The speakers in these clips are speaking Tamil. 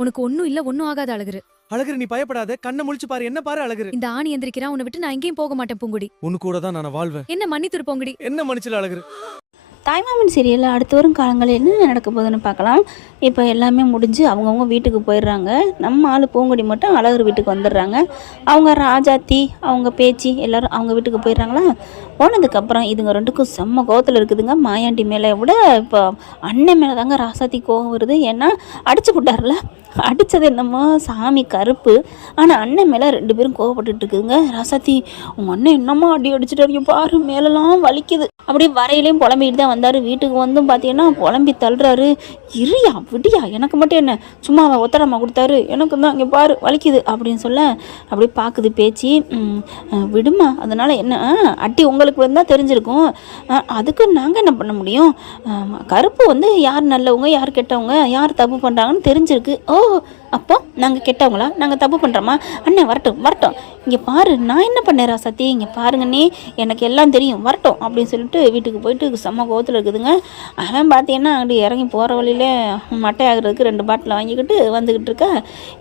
உனக்கு ஒண்ணும் இல்ல, ஒண்ணும் ஆகாத அழகுரு. அழகுரு நீ பயப்படாத, கண்ணை முழிச்சு பாரு, என்ன பாரு அழகுரு. இந்த ஆணி எந்திரிக்கிறான், உன்னை விட்டு நான் எங்கேயும் போக மாட்டேன் பூங்குடி. உன்னு கூட தான் நான் வாழ்வேன். என்ன மன்னித்துரு பூங்குடி. என்ன மன்னிச்சல அழகுரு. தாய்மாமன் சீரியலில் அடுத்து வரும் காலங்களில் என்ன நடக்க போகுதுன்னு பார்க்கலாம். இப்போ எல்லாமே முடிஞ்சு அவங்கவுங்க வீட்டுக்கு போயிடுறாங்க. நம்ம ஆள் பூங்குடி மட்டும் அழகர் வீட்டுக்கு வந்துடுறாங்க. அவங்க ராஜாத்தி அவங்க பேச்சு எல்லோரும் அவங்க வீட்டுக்கு போயிடுறாங்களா. போனதுக்கப்புறம் இதுங்க ரெண்டுக்கும் செம்ம கோவத்தில் இருக்குதுங்க. மாயாண்டி மேலே விட இப்போ அண்ணன் மேலே தாங்க ராசாத்தி கோவம் வருது. ஏன்னா அடிச்சு விட்டார்ல, அடித்தது என்னமோ சாமி கருப்பு, ஆனால் அண்ணன் மேலே 2 பேரும் கோவப்பட்டுட்டு இருக்குதுங்க. ராசாத்தி உங்கள் அண்ணன் என்னமோ அடி அடிச்சுட்டு பாரு, மேலெல்லாம் வலிக்குது. அப்படியே வரையிலையும் புலம்பிக்கிட்டு தான் வந்தார். வீட்டுக்கு வந்தும் பார்த்தீங்கன்னா புலம்பி தள்ளுறாரு. இருயா விடியா, எனக்கு மட்டும் என்ன சும்மா ஒத்தடமா கொடுத்தாரு, எனக்கு தான் இங்கே பாரு வலிக்குது அப்படின்னு சொல்ல அப்படியே பார்க்குது பேச்சு. விடுமா, அதனால் என்ன அட்டி உங்களுக்கு வந்தால் தெரிஞ்சிருக்கும், அதுக்கு நாங்கள் என்ன பண்ண முடியும். கருப்பு வந்து யார் நல்லவங்க யார் கெட்டவங்க யார் தப்பு பண்ணுறாங்கன்னு தெரிஞ்சிருக்கு. ஓ அப்போ நாங்கள் கெட்டவங்களா, நாங்கள் தப்பு பண்ணுறோமா? அண்ணன் வரட்டும் வரட்டும், இங்கே பாரு நான் என்ன பண்ணேன் ராசாத்தி, இங்கே பாருங்கண்ணே எனக்கு எல்லாம் தெரியும் வரட்டும் அப்படின்னு சொல்லிட்டு வீட்டுக்கு போயிட்டு செம்ம கோவத்தில் இருக்குதுங்க. அவன் பார்த்தீங்கன்னா அப்படி இறங்கி போகிற வழியில மட்டை ஆகிறதுக்கு 2 பாட்டில் வாங்கிக்கிட்டு வந்துக்கிட்டு இருக்க.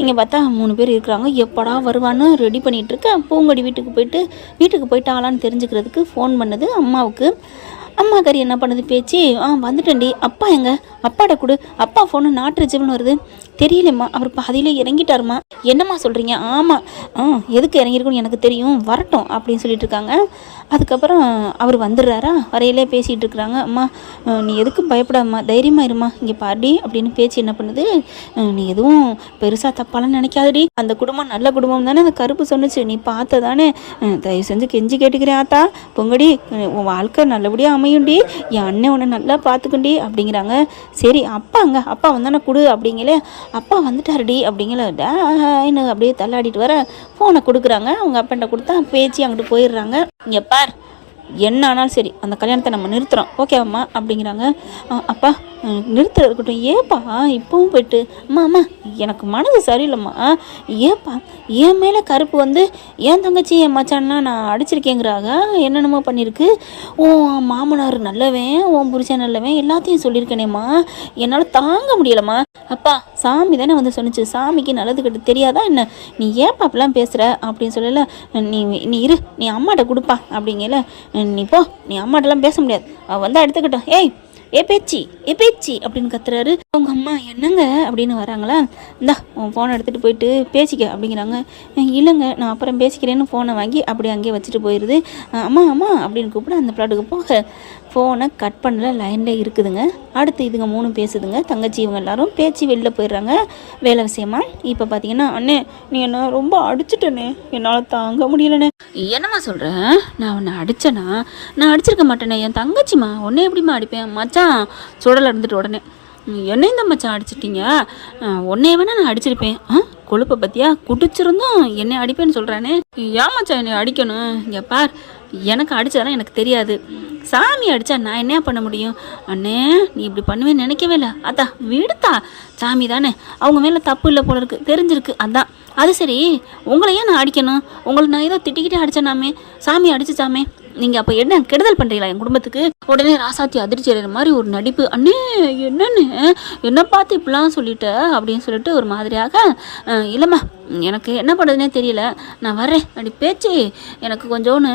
இங்கே பார்த்தா 3 பேர் இருக்கிறாங்க. எப்படா வருவான்னு ரெடி பண்ணிகிட்டு இருக்க. பூங்கொடி வீட்டுக்கு போயிட்டாங்களான்னு தெரிஞ்சுக்கிறதுக்கு ஃபோன் பண்ணுது அம்மாவுக்கு. அம்மா கறி என்ன பண்ணுது பேச்சு, வந்துட்டேன்டி. அப்பா எங்க, அப்பாட்ட கொடு. அப்பா ஃபோனு நாட்டு ரிஜிவல்னு வருது. தெரியலம்மா, அவர் பாதியிலே இறங்கிட்டாருமா. என்னம்மா சொல்கிறீங்க? ஆமாம், எதுக்கு இறங்கியிருக்குன்னு எனக்கு தெரியும், வரட்டும் அப்படின்னு சொல்லிட்டு இருக்காங்க. அதுக்கப்புறம் அவர் வந்துடுறாரா, வரையிலே பேசிகிட்டு இருக்கிறாங்க. அம்மா நீ எதுக்கும் பயப்படாம்மா, தைரியமாக இருமா, இங்கே பாடி அப்படின்னு பேச்சு என்ன பண்ணுது. நீ எதுவும் பெருசாக தப்பாலாம் நினைக்காதடி, அந்த குடும்பம் நல்ல குடும்பம் தானே அந்த கருப்பு சொன்னுச்சு, நீ பார்த்த தானே, தயவு செஞ்சு கெஞ்சி கேட்டுக்கிறேன் ஆத்தா, பொங்கடி உன் வாழ்க்கை நல்லபடியாக அமையுண்டி, என் அண்ணன் உன்னை நல்லா பார்த்துக்குண்டி அப்படிங்கிறாங்க. சரி அப்பாங்க, அப்பா வந்தானே கொடு அப்படிங்கல. அப்பா வந்துட்டாருடி அப்படிங்கல. டேன்னு அப்படியே தள்ளாடிட்டு வர ஃபோனை கொடுக்குறாங்க. அவங்க அப்பன்ட்ட கொடுத்தா பேச்சு அங்கிட்டு போயிடுறாங்க. இங்கே பார், என்ன ஆனாலும் சரி அந்த கல்யாணத்தை நம்ம நிறுத்துகிறோம் ஓகேவாம்மா அப்படிங்கிறாங்க. அப்பா நிறுத்துறது இருக்கட்டும், ஏப்பா இப்பவும் போயிட்டு அம்மா எனக்கு மனது சரியில்லைம்மா, ஏப்பா என் மேலே கருப்பு வந்து என் தங்கச்சி என் மச்சான்னா நான் அடிச்சிருக்கேங்கிறாங்க, என்னென்னமோ பண்ணியிருக்கு. உன் மாமனார் நல்லவன், உன் புருஷன் நல்லவன் எல்லாத்தையும் சொல்லியிருக்கேனேம்மா, என்னால் தாங்க முடியலம்மா. அப்பா சாமி தானே வந்து சொன்னிச்சு, சாமிக்கு நல்லது கெட்டு தெரியாதா என்ன, நீ ஏப்பா அப்படிலாம் பேசுகிற அப்படின்னு சொல்லல. நீ இரு, நீ அம்மாட்ட கொடுப்பா அப்படிங்கல. நீ போ, நீ அம்மாட்டெல்லாம் பேச முடியாது, அவள் வந்து எடுத்துக்கிட்டோம். ஏ பேச்சி அப்படின்னு கத்துறாரு. அவங்க அம்மா என்னங்க அப்படின்னு வராங்களா. இந்தா உன் ஃபோனை எடுத்துகிட்டு போயிட்டு பேசிக்க அப்படிங்கிறாங்க. இல்லைங்க நான் அப்புறம் பேசிக்கிறேன்னு ஃபோனை வாங்கி அப்படியே அங்கேயே வச்சுட்டு போயிடுது. அம்மா அப்படின்னு கூப்பிட அந்த பிளாட்டுக்கு போக ஃபோனை கட் பண்ணல, லைனில் இருக்குதுங்க. அடுத்து இதுங்க 3 பேசுதுங்க. தங்கச்சி இவங்க எல்லாரும் பேச்சு வெளில போயிடுறாங்க வேலை விஷயமா. இப்போ பார்த்தீங்கன்னா அண்ணே நீ என்ன ரொம்ப அடிச்சுட்டேனே, என்னால் தாங்க முடியலண்ணே. என்னம்மா சொல்கிறேன், நான் உன்னை அடித்தேனா? நான் அடிச்சிருக்க மாட்டேனே, என் தங்கச்சிம்மா, உன்னை எப்படிம்மா அடிப்பேன்? மச்சான் சுடலை இருந்துட்டு உடனே என்னையும் தான் மச்சான் அடிச்சிட்டிங்க, உன்னைய வேணா நான் அடிச்சிருப்பேன். கொழுப்பை பற்றியா, குடிச்சிருந்தும் என்னை அடிப்பேன்னு சொல்கிறானே, ஏன் மச்சான் என்னை அடிக்கணும்? இங்கே பார், எனக்கு அடித்தாதான் எனக்கு தெரியாது, சாமி அடித்தா நான் என்ன பண்ண முடியும்? அண்ணே நீ இப்படி பண்ணுவேன்னு நினைக்கவே இல்லை. அதான் விடுத்தா, சாமி தானே, அவங்க மேலே தப்பு இல்லை போல இருக்கு, தெரிஞ்சிருக்கு அதான். அது சரி, உங்களை ஏன் நான் அடிக்கணும்? உங்களை நான் ஏதோ திட்டிக்கிட்டே அடித்தேனாமே, சாமி அடிச்சுச்சாமே, நீங்கள் அப்போ என்ன கெடுதல் பண்ணுறீங்களா என் குடும்பத்துக்கு? உடனே ராசாத்தி அதிர்ச்சி அடைகிற மாதிரி ஒரு நடிப்பு. அண்ணே என்னன்னு என்ன பார்த்து இப்படிலாம் சொல்லிட்ட அப்படின்னு சொல்லிட்டு ஒரு மாதிரியாக, இல்லைம்மா எனக்கு என்ன பண்ணுறதுனே தெரியல, நான் வர்றேன் அப்படி பேச்சு எனக்கு கொஞ்சோன்னு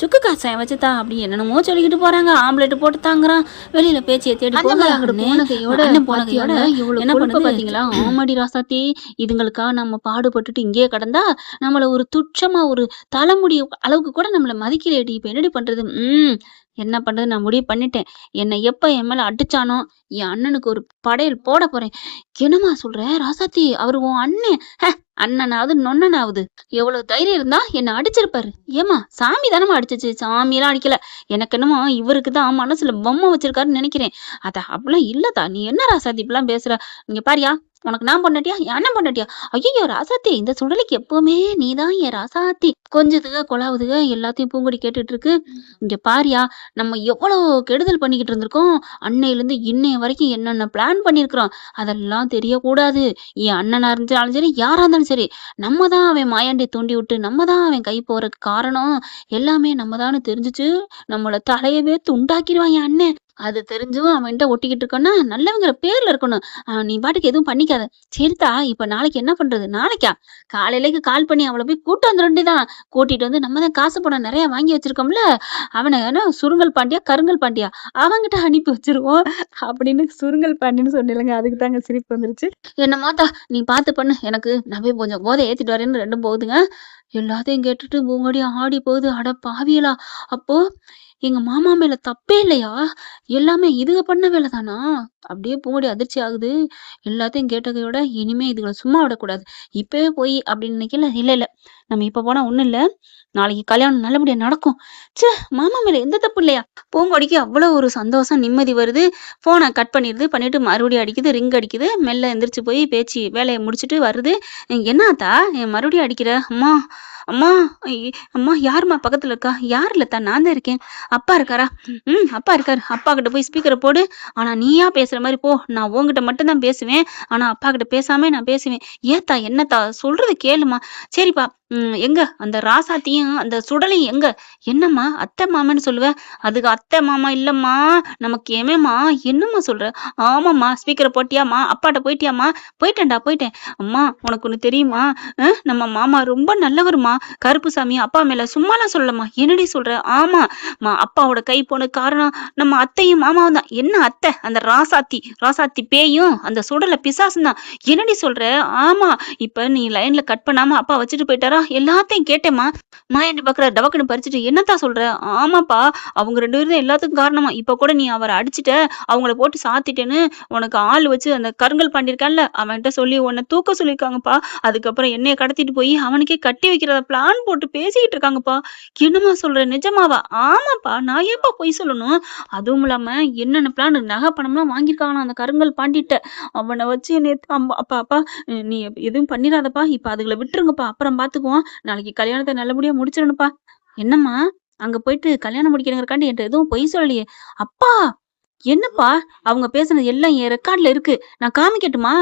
சுக்கு காசாயம் வச்சுதான் அப்படி என்னென்னமோ சொல்லிக்கிட்டு போகிறாங்க. ஆம்லெட் போட்டு தாங்குறான், வெளியில் பேச்சியை தேடி போனகையோட என்ன பண்ணுது பார்த்தீங்களா? ஆமாடி ராசாத்தி, இதுங்களுக்காக நம்ம பாடுபட்டுட்டு இங்கேயே கடந்தா நம்மளை ஒரு துச்சமாக ஒரு தலைமுடி அளவுக்கு கூட நம்மளை மதிக்கலையடி, இப்போ என்னடி பண்ணுறது? என்ன பண்ணுறது நான் முடிவு பண்ணிட்டேன். என்னை எப்போ என் மேலே அடிச்சானோ என் அண்ணனுக்கு ஒரு படையல் போட போகிறேன். என்னம்மா சொல்கிற ராசாத்தி, அவர் உன் அண்ணன், அண்ணனாவது நொண்ணனாவது எவ்வளவு தைரியம் இருந்தா என்ன அடிச்சிருப்பாரு? ஏமா சாமி தானமா அடிச்சிச்சு, சாமியெல்லாம் அடிக்கல, எனக்கு என்னமோ இவருக்கு தான் மனசுல பொம்மை வச்சிருக்காருன்னு நினைக்கிறேன். அத அப்படிலாம் இல்லதா, நீ என்ன ராசாத்தி இப்பெல்லாம் பேசுற? இங்க பாரியா, உனக்கு நான் பொண்டாட்டியா என் அண்ணன் பொண்டாட்டியா? ஐயோ ராசாத்தி, இந்த சுடலைக்கு எப்பவுமே நீதான் என் ராசாத்தி. கொஞ்சத்துக கொலாவுதுக எல்லாத்தையும் பூங்குடி கேட்டுட்டு இருக்கு. இங்க பாரியா, நம்ம எவ்வளவு கெடுதல் பண்ணிக்கிட்டு இருந்திருக்கோம், அன்னையிலேருந்து இன்னைய வரைக்கும் என்னென்ன பிளான் பண்ணியிருக்கிறோம், அதெல்லாம் தெரியக்கூடாது. என் அண்ணனா இருந்தாலும் சரி யாரா இருந்தாலும் சரி, நம்ம தான் அவன் மாயாண்டி தூண்டி விட்டு நம்ம தான் அவன் கை போறதுக்கு காரணம், எல்லாமே நம்ம தானு தெரிஞ்சிச்சு நம்மளை தலையவே துண்டாக்கிடுவான் என் அண்ணன். அது தெரிஞ்சும் அவன்கிட்ட ஒட்டிக்கிட்டு இருக்கோன்னா நல்லவங்கிற பேர்ல இருக்கணும். நீ பாட்டுக்கு எதுவும் பண்ணிக்காத. சரித்தா, இப்ப நாளைக்கு என்ன பண்றது? நாளைக்கா? காலையிலேக்கு கால் பண்ணி அவள போய் கூட்டு வந்துர வேண்டியதுதான். கூட்டிட்டு வந்து நம்ம தான் காசு பணம் நெறைய வாங்கி வச்சிருக்கோம்ல, அவன என்ன சுருங்கல் பாண்டியா, கருங்கல் பாண்டியா அவன்கிட்ட அனுப்பி வச்சுருவோம். அப்படின்னு சுருங்கல் பாண்டின்னு சொன்னேன்லங்க, அதுக்கு தாங்க சிரிப்பு வந்துருச்சு. என்னமோத்தா நீ பார்த்து பண்ணு. நான் போய் கொஞ்சம் போதை ஏத்திட்டு வரேன்னு 2ம் போகுதுங்க. எல்லாத்தையும் கேட்டுட்டு பூங்கொடி ஆடி போகுது. அட பாவியலா! அப்போ எங்க மாமா மேல தப்பே இல்லையா? எல்லாமே இதுக பண்ண வேல தானா? அப்படியே பூங்கொடி அதிர்ச்சி ஆகுது. எல்லாத்தையும் கேட்டதையோட, இனிமே இதுகள சும்மா விடக்கூடாது. இப்பவே போய் அப்படின்னு நினைக்கல. இல்ல, இல்ல. நம்ம இப்ப போனா ஒண்ணும் இல்ல. நாளைக்கு கல்யாணம் நல்லபடியா நடக்கும். ச்சே! மாமா மேல எந்த தப்பு இல்லையா? பூங்கொடிக்கு அவ்வளோ ஒரு சந்தோஷம், நிம்மதி வருது. ஃபோன கட் பண்ணிருது. பண்ணிட்டு மறுபடியும் அடிக்குது. ரிங் அடிக்குது. மெல்ல எந்திரிச்சு போய் பேச்சு வேலைய முடிச்சுட்டு வருது. "என்ன ஆத்தா? மறுபடியும் அடிக்கிற? அம்மா, அம்மா, அம்மா யாரும்மா பக்கத்துல இருக்கா?" "யார் இல்லத்தா, நான் தான் இருக்கேன்." "அப்பா இருக்காரா?" அப்பா இருக்காரு." "அப்பா கிட்ட போய் ஸ்பீக்கர போடு. ஆனா நீயா பேசுற மாரி போ. நான் உன்கிட்ட மட்டும் தான் பேசுவேன். ஆனா அப்பா கிட்ட பேசாம நான் பேசுவேன்." "ஏத்தா, என்னத்தா? சொல்றத கேளும்மா." "சரிப்பா. எங்க அந்த ராசாத்தியும், அந்த சுடலையும் எங்க?" "என்னம்மா அத்தை, மாமான்னு சொல்லுவ? அதுக்கு அத்தை, மாமா இல்லம்மா. நமக்கு எமேம்மா." "என்னம்மா சொல்ற?" "ஆமாம்மா. ஸ்பீக்கர போட்டியாம்மா? அப்பாட்ட போயிட்டியாம்மா?" "போயிட்டேன்டா, போயிட்டேன்." "அம்மா உனக்கு ஒண்ணு தெரியுமா? நம்ம மாமா ரொம்ப நல்லவரும்மா. கருப்புசாமி அப்பா மேல சும்மாலாம் சொல்லலம்மா." "என்னடி சொல்ற?" "ஆமா. அப்பாவோட கை போனதுக்கு காரணம் நம்ம அத்தையும் மாமாவும் தான்." "என்ன அத்தை?" "அந்த ராசாத்தி. ராசாத்தி பேயும், அந்த சுடல பிசாசும் தான்." "என்னடி சொல்ற?" "ஆமா. இப்ப நீ லைன்ல கட் பண்ணாம அப்பா வச்சுட்டு போயிட்டாரா? எல்லாத்தையும் கேட்டேம்மா." மாயாண்டி பாக்குறா, டபக்குன்னு பறிச்சுட்டு, "என்னத்தா சொல்ற?" "ஆமாப்பா. அவங்க 2 பேரும் தான் எல்லாத்துக்கும் காரணமா. இப்ப கூட நீ அவர அடிச்சுட்ட, அவங்கள போட்டு சாத்திட்டேன்னு உனக்கு ஆள் வச்சு அந்த கருங்கல் பாண்டி இருக்கான்ல, அவன்ட்ட சொல்லி உன்ன தூக்க சொல்லியிருக்காங்கப்பா. அதுக்கப்புறம் என்னைய கடத்திட்டு போய் அவனுக்கே கட்டி வைக்கிறதா பிளான் போட்டு பேசிக்கிட்டு இருக்காங்கப்பா." "என்னம்மா சொல்ற? நிஜமாவா?" "ஆமாப்பா. நான் ஏன்ப்பா பொய் சொல்லணும்?" அதுவும் இல்லாம என்னென்ன பிளான் நகை பணம்லாம் வாங்கியிருக்காங்களாம் அந்த கருங்கல் பாண்டிட்ட. அவன வச்சு என்னைய அப்பா அப்பா நீ எதுவும் பண்ணிறாதப்பா. இப்ப அதுகள விட்டுருங்கப்பா. அப்புறம் பார்த்துக்குவோம். நாளைக்கு கல்யாணத்த நல்லபடியா முடிச்சிரணும்ப்பா." "என்னம்மா? அங்க போயிட்டு கல்யாணம் முடிக்கிறேங்கிறக்காண்டி என்ட்ட எதுவும் பொய் சொல்லலையே?" "அப்பா! என்னப்பா? அவங்க பேசுனது எல்லாம் என் ரெக்கார்ட்ல இருக்கு. நான் காமிக்கட்டுமா?"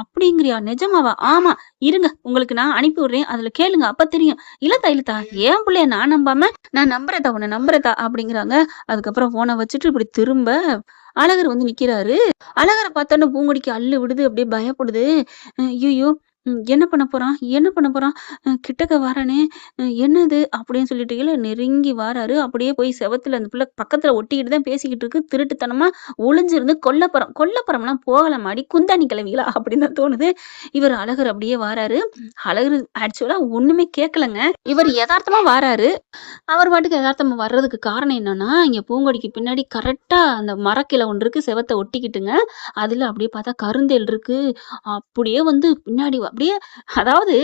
அப்படிங்கிறியா? நிஜமாவா?" "ஆமா. இருங்க. உங்களுக்கு நான் அனுப்பி விடுறேன். அதுல கேளுங்க. அப்ப தெரியும்." "இல்லத்தா, இல்லத்தா. என் புள்ளைய நான் நம்பாம, நான் நம்புறேன்த்தா. உன்ன நம்புறேன்த்தா." அப்படிங்கிறாங்க. அதுக்கப்புறம் ஃபோன வச்சுட்டு இப்படி திரும்ப அழகர் வந்து நிக்கிறாரு. அழகர பார்த்தோன்னே பூங்கொடிக்கு அல்லு விடுது. அப்படியே பயப்படுது. ஐய்யய்யோ! என்ன பண்ண போறான்? என்ன பண்ண போறான்? கிட்டக்க வாரானே! என்னது? அப்படின்னு சொல்லிட்டு நெருங்கி வாராரு. அப்படியே போய் செவுத்துல அந்த புள்ள பக்கத்துல ஒட்டிக்கிட்டு தான் பேசிக்கிட்டு இருக்கு. திருட்டுத்தனமா ஒளிஞ்சிருந்து கொல்லப்புறம். கொல்லப்புறம்லாம் போகலாமாடி குந்தாணி கிழவிகளா? அப்படின்னு தான் தோணுது. இவர் அழகர் அப்படியே வாராரு. அழகரு ஆக்சுவலா ஒண்ணுமே கேட்கலங்க. இவர் எதார்த்தமா வாராரு. அவர் பாட்டுக்கு எதார்த்தமா வர்றதுக்கு காரணம் என்னன்னா, இங்க பூங்கொடிக்கு பின்னாடி கரெக்ட்டா அந்த மரக்கிளை ஒண்ணு இருக்கு. செவுத்த ஒட்டிக்கிட்டுங்க. அதுல அப்படியே பார்த்தா கருந்தேள் இருக்கு. அப்படியே வந்து பின்னாடி அப்படியே அதாவது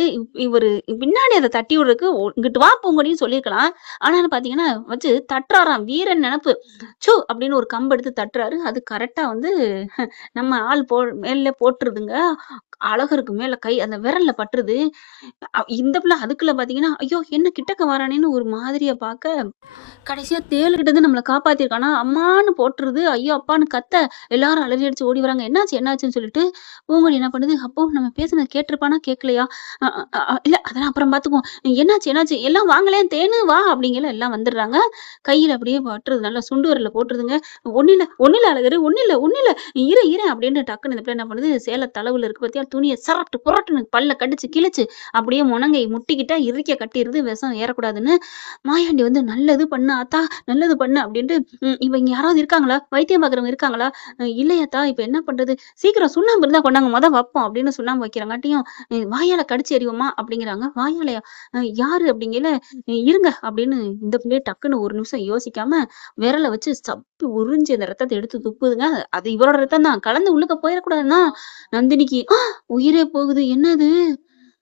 இவரு பின்னாடி அத தட்டி விடுறதுக்கு "இங்கிட்டு வா பூங்கொடின்னு" சொல்லியிருக்கலாம். ஆனாலும் பார்த்தீங்கன்னா, வச்சு தட்டுறாராம் வீரன் நெனப்பு. "ச்சு" அப்படின்னு ஒரு கம்பு எடுத்து தட்டுறாரு. அது கரெக்ட்டா வந்து நம்ம ஆள் மேல போட்டுருதுங்க. அழகருக்கு மேல கை அந்த விரல்ல பட்டுருது. இந்த பிள்ளை அதுக்குள்ள பார்த்தீங்கன்னா, ஐயோ! என்ன கிட்டக்க வரானேன்னு ஒரு மாதிரியா பார்க்க, கடைசியா தேளுகிட்ட இருந்து நம்மள காப்பாத்திருக்கானா, அம்மான்னு போட்டுருது. ஐயோ! அப்பான்னு கத்த, எல்லாரும் அலறி அடிச்சு ஓடி வராங்க. என்னாச்சு? என்னாச்சுன்னு சொல்லிட்டு, பூங்கொடி என்ன பண்ணுது, அப்போ நம்ம பேசுனது கேட்டிருப்பானா? கேட்கலையா? அ அ இல்ல அதெல்லாம் அப்புறம் பார்த்துக்குவோம். என்னாச்சு? என்னாச்சு? எல்லாம் வாங்களேன் தேனு வா அப்படிங்கல எல்லாம் வந்துடுறாங்க. கையில அப்படியே பட்டுருது. நல்லா சுண்டு விரல்ல போட்டுருதுங்க. "ஒண்ணும் இல்ல, ஒண்ணும் இல்ல அழகரு. ஒண்ணும் இல்ல, ஒண்ணும் இல்ல. இரு" அப்படின்னு டக்குன்னு இந்த பிள்ளை என்ன பண்ணுது, சேல தளவுல இருக்கு பாத்தியா, துணிய சரட்டு புரட்டுன்னு பல்ல கடிச்சு கிழிச்சு, அப்படியே முனங்கை முட்டிக்கிட்ட இறுக்கிய கட்டிருது. விஷம் ஏறக்கூடாதுன்னு. மாயாண்டி வந்து "நல்லது பண்ணு ஆத்தா, நல்லது பண்ணு" அப்படின்ட்டு, "இப்ப இங்க யாராவது இருக்காங்களா? வைத்தியம் பார்க்குறவங்க இருக்காங்களா?" இல்லையாத்தா. இப்ப என்ன பண்றது? "சீக்கிரம் சுண்ணாம்பு இருந்தா கொண்டாங்க. வப்போம்" அப்படின்னு சுண்ணாம்பு வைக்கிறங்காட்டியும், வாயால கடிச்சு எறிவோமா?" அப்படிங்கிறாங்க. "வாயாலயா? யாரு?" அப்படிங்கையில, இருங்க" அப்படின்னு இந்த பிள்ளைய டக்குன்னு ஒரு நிமிஷம் யோசிக்காம, விரல வச்சு சப்பி உறிஞ்சு அந்த ரத்தத்த எடுத்து துப்புதுங்க. அது இவரோட ரத்தம் தான். கலந்து உள்ளுக்க போயிறக்கூடாதுன்னா, நந்தினிக்கு உயிரே போகுது. என்னது?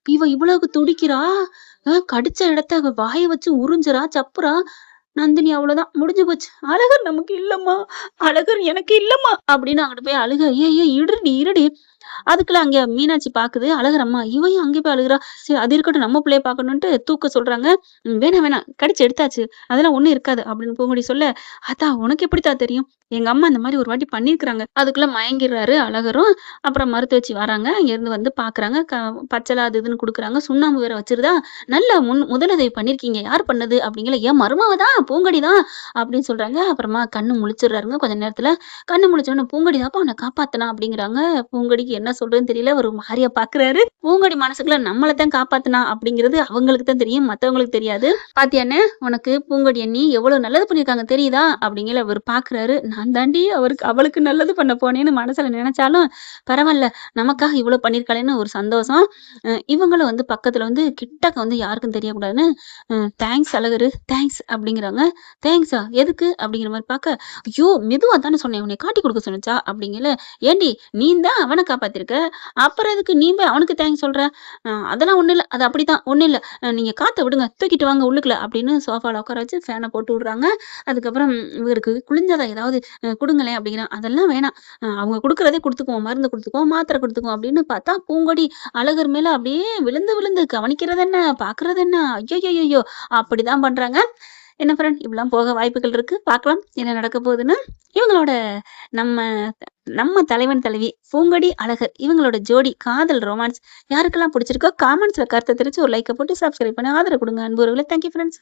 இவ இவ்வளவுக்கு துடிக்கிறா! கடிச்ச இடத்த அவ வாய வச்சு உறிஞ்சுறா, சப்புறா. நந்தினி அவ்வளோதான். முடிஞ்சு போச்சு. "அழகர் நமக்கு இல்லம்மா! அழகர் எனக்கு இல்லம்மா!" அப்படின்னு அங்கிட்டு போய் அழுக. "ஏய் ஏய் இருடி இருடி. அதுக்குள்ள அங்க மீனாட்சி பாக்குது, அழகுற அம்மா. இவ ஏன் அங்க போய் அழுகுறா? சரி அது இருக்கட்டும் நம்ம பிள்ளைய பாக்கணும்ன்ட்டு தூக்க சொல்றாங்க. வேணாம் வேணாம் கடிச்சு எடுத்தாச்சு. அதெல்லாம் ஒண்ணும் இருக்காது அப்படின்னு பூங்கொடி சொல்ல, "அத்தா உனக்கு எப்படித்தா தெரியும்? எங்க அம்மா இந்த மாரி ஒரு வாட்டி பண்ணியிருக்கிறாங்க." அதுக்குள்ள மயங்கிர்றாரு அழகரும். அப்புறம் மருத்துவச்சி வராங்க. அங்கேருந்து வந்து பாக்குறாங்க. பச்சளை அது இதுன்னு குடுக்குறாங்க. சுண்ணாம்பு வேற வச்சிருதா, "நல்ல முதலுதவி பண்ணியிருக்கீங்க. யார் பண்ணது?" அப்படிங்கல. "என் மருமவ தான், பூங்கொடி தான்." அப்படின்னு சொல்றாங்க. அப்புறமா கண்ணு முழிச்சிடுறாருங்க கொஞ்ச நேரத்துல. கண்ணு முழிச்ச உடனே, "பூங்கொடி தான்ப்பா உன்ன காப்பாத்துனா." அப்படிங்கிறாங்க. பூங்கொடிக்கு என்ன சொல்றதுன்னு தெரியல. ஒரு மாரியா பாக்குறாரு. பூங்கொடி மனசுக்குள்ள நம்மள தான் காப்பாத்துனா அப்படிங்கிறது அவங்களுக்கு தான் தெரியும். மத்தவங்களுக்கு தெரியாது. "பாத்தியா அண்ணே, உனக்கு பூங்கொடி அண்ணி எவ்வளவு நல்லது பண்ணியிருக்காங்க தெரியுதா?" அப்படிங்கல அவரு பாக்குறாரு. நான் தாண்டி அவளுக்கு நல்லது பண்ண போனேன்னு மனசுல நெனச்சாலும், பரவால்ல நமக்காக இவ்வளோ பண்ணியிருக்காளேன்னு ஒரு சந்தோஷம். இவங்களும் வந்து பக்கத்துல வந்து கிட்டக்க வந்து யாருக்கும் தெரியக்கூடாதுன்னு, தேங்க்ஸ் அழகரு, தேங்க்ஸ்." அப்படிங்கிறாங்க. "தேங்க்ஸா? எதுக்கு?" அப்படிங்கிற மாரி பாக்க, "ஐயோ! மெதுவா தானே சொன்னேன். உன்னைய காட்டிக் குடுக்க சொன்னுச்சா?" அப்படிங்கல. "ஏண்டி நீ தான் அவன காப்பாத்திருக்க. அப்புறம் எதுக்கு நீ போய் அவனுக்கு தேங்க்ஸ் சொல்ற?" அதெல்லாம் ஒண்ணும் இல்ல. அது அப்படிதான். ஒண்ணும் இல்ல. நீங்க காத்த விடுங்க. தூக்கிட்டு வாங்க உள்ளுக்குள்ள." அப்படின்னு சோஃபால உட்கார வச்சு ஃபேன போட்டு விடுறாங்க. அதுக்கப்புறம் இவருக்கு குளிஞ்சதா ஏதாவது குடுங்களேன் அப்படிங்கிறான். "அதெல்லாம் வேணாம். அவங்க குடுக்குறதே குடுத்துக்குவோம். மருந்து குடுத்துக்குவோம், மாத்திரை குடுத்துக்குவோம்." அப்படின்னு பார்த்தா பூங்கொடி அழகர் மேல அப்படியே விழுந்து விழுந்து கவனிக்கிறது என்ன, பார்க்கறது என்ன, ஐய்யய்யய்யோ! அப்படிதான் பண்றாங்க. என்ன ஃப்ரெண்ட் இப்படிலாம் போக வாய்ப்புகள் இருக்கு. பார்க்கலாம் என்ன நடக்க போகுதுன்னு. இவங்களோட நம்ம நம்ம தலைவன், தலைவி பூங்கொடி, அழகர் இவங்களோட ஜோடி காதல் ரொமான்ஸ் யாருக்கெல்லாம் பிடிச்சிருக்கோ காமெண்ட்ஸ்ல கருத்த தெரிவிச்சு ஒரு லைக்க போட்டு சப்ஸ்கிரைப் பண்ணி ஆதரவு குடுங்க அன்பு உறவுகளே. Thank you friends.